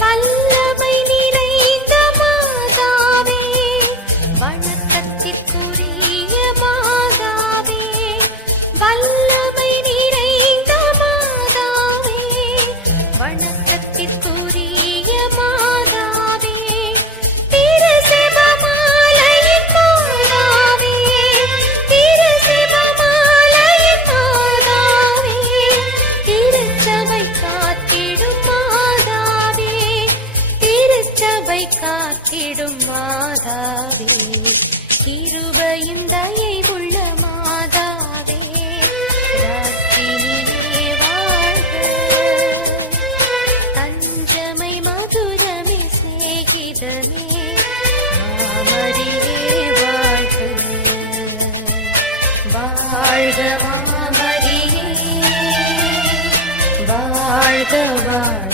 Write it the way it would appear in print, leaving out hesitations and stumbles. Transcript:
வல்லமை நிறைந்த மாதாவே, வணக்கத்திற்குரிய மாதாவே, வல்லமை நிறைந்த மாதாவே, வணக்கத்திற்குரிய மாதாவே, திரு செபமாலையின் மாதாவே, திரு செபமாலையின் மாதாவே, திருச்சபை காத்திடும் மாதாவே, திருச்சபை காத்திடும் மாதாவே, கிருபையும் தயவுள்ள மாதாவே, ராக்கினியே வாழ்க, தஞ்சமை மதுரமே சிநேகிதமே, மாமரியே வாழ்க, வாழ்க மாமரியே, வாழ்க வாழ்க.